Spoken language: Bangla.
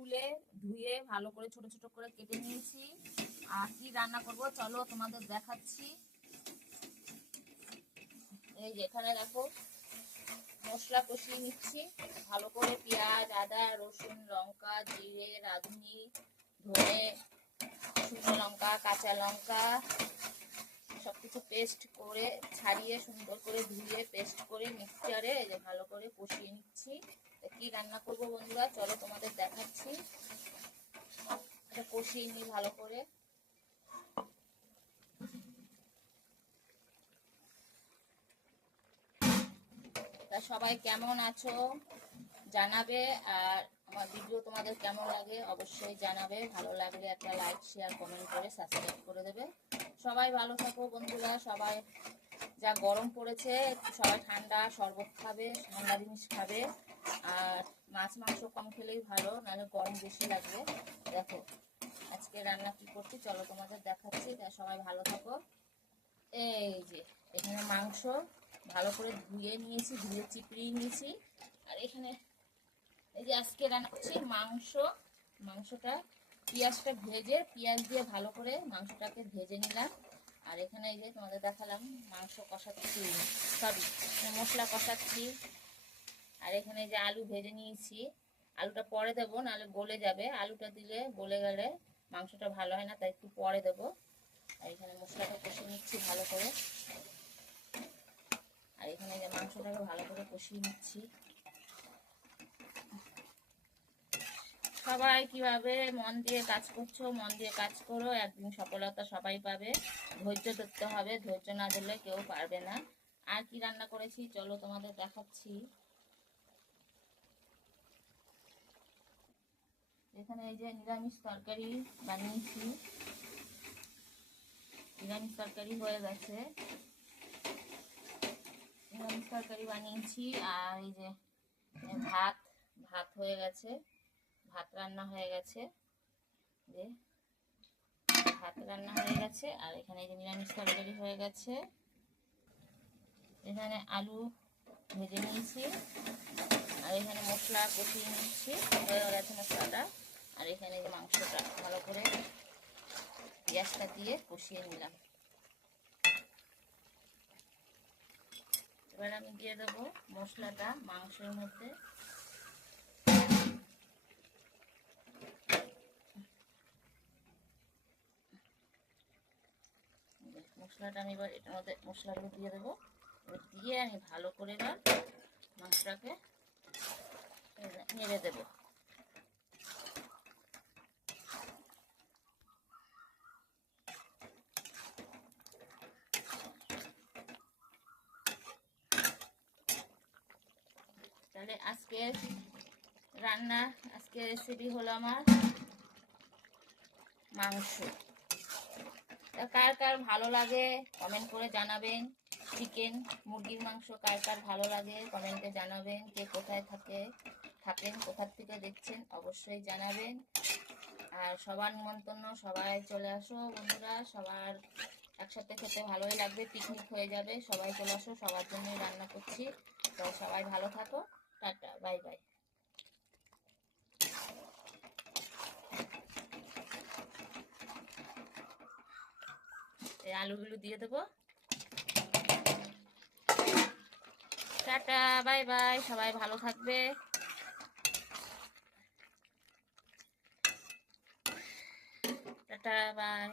তুলে ধুয়ে ভালো করে ছোট ছোট করে কেটে নিয়েছি। আর কি রান্না করব চলো তোমাদের দেখাচ্ছি। এই যে এখানে দেখো মশলা কষিয়ে নিচ্ছি ভালো করে, পেঁয়াজ, আদা, রসুন, লঙ্কা, জিরে, রাঁধুনি, ধনে, শুকনো লঙ্কা, কাঁচা লঙ্কা সবকিছু পেস্ট করে ছাড়িয়ে সুন্দর করে ধুয়ে পেস্ট করে মিক্সচারে এই যে ভালো করে কষিয়ে নিচ্ছি। কি রান্না করব বন্ধুরা চলো তোমাদের দেখাচ্ছি। এটা কষিয়ে নিই ভালো করে। তা সবাই কেমন আছো জানাবে, আর আমার ভিডিও তোমাদের কেমন লাগে অবশ্যই জানাবে। ভালো লাগলে একটা লাইক, শেয়ার, কমেন্ট করে সাবস্ক্রাইব করে দেবে। সবাই ভালো থাকো বন্ধুরা। সবাই যা গরম পড়েছে সবাই ঠান্ডা শরবত খাবে, ঠান্ডা জিনিস খাবে। আর মাছ মাংস কম খেলেই ভালো, নাহলে গরম বেশি লাগবে। দেখো আজকে রান্না কি করছি চলো তোমাদের দেখাচ্ছি। তা সবাই ভালো থাকো। এই যে এখানে মাংস ভালো করে ধুয়ে নিয়েছি, ধুয়ে চিপড়িয়ে নিয়েছি। আর এখানে এই যে আজকে রান্না করছি মাংসটা পেঁয়াজটা ভেজে, পেঁয়াজ দিয়ে ভালো করে মাংসটাকে ভেজে নিলাম। আর এখানে এই যে তোমাদের দেখালাম মাংস কষাচ্ছি, সরি মশলা কষাচ্ছি। আর এখানে যে আলু ভেজে নিয়েছি, আলুটা পরে দেবো নাহলে গলে যাবে, আলুটা দিলে গলে গেলে মাংসটা ভালো হয় না, তাই একটু পরে দেবো। আর এখানে মশলাটা কষিয়ে নিচ্ছি ভালো করে। আর এখানে যে মাংসটাকে ভালো করে কষিয়ে নিচ্ছি। সবাই কিভাবে মন দিয়ে কাজ করছো, মন দিয়ে কাজ করো, একদিন সফলতা সবাই পাবে। ধৈর্য ধরতে হবে, ধৈর্য না ধরলে কেউ পারবে না। আর কি রান্না করেছি চলো তোমাদের দেখাচ্ছি। এখানে এই যে নিরামিষ তরকারি বানিয়েছি, নিরামিষ তরকারি হয়ে গেছে, নিরামিষ তরকারি বানিয়েছি। আর এই যে ভাত ভাত হয়ে গেছে, ভাত রান্না হয়ে গেছে, যে ভাত রান্না হয়ে গেছে। আর এখানে এই যে নিরামিষ তরকারি হয়ে গেছে। এখানে আলু ভেজে নিয়েছি। আর এখানে মশলা কষিয়ে নিচ্ছি, হয়ে গেছে মশলাটা। আর এখানে যে মাংসটা ভালো করে পেঁয়াজটা দিয়ে কষিয়ে নিলাম। এবার আমি দিয়ে দেবো মশলাটা মাংসের মধ্যে। মশলাটা আমি এবার এটার মধ্যে মশলাগুলো দিয়ে দেবো, দিয়ে আমি ভালো করে এবার মাংসটাকে নেড়ে দেবো। তাহলে আজকের রান্না, আজকের রেসিপি হলো আমার মাংস। কার কার ভালো লাগে কমেন্ট করে জানাবেন। চিকেন মুরগির মাংস কার কার ভালো লাগে কমেন্টে জানাবেন। কে কোথায় থাকেন কোথা থেকে দেখছেন অবশ্যই জানাবেন। আর সবার নিমন্ত্রণ, সবাই চলে আসো বন্ধুরা, সবার একসাথে খেতে ভালোই লাগবে, পিকনিক হয়ে যাবে। সবাই চলে আসো, সবার জন্যই রান্না করছি। তো সবাই ভালো থাকো, টাটা, বাই বাই। এই আলুগুলো দিয়ে দেবো। টাটা, বাই বাই, সবাই ভালো থাকবে। Tata, by.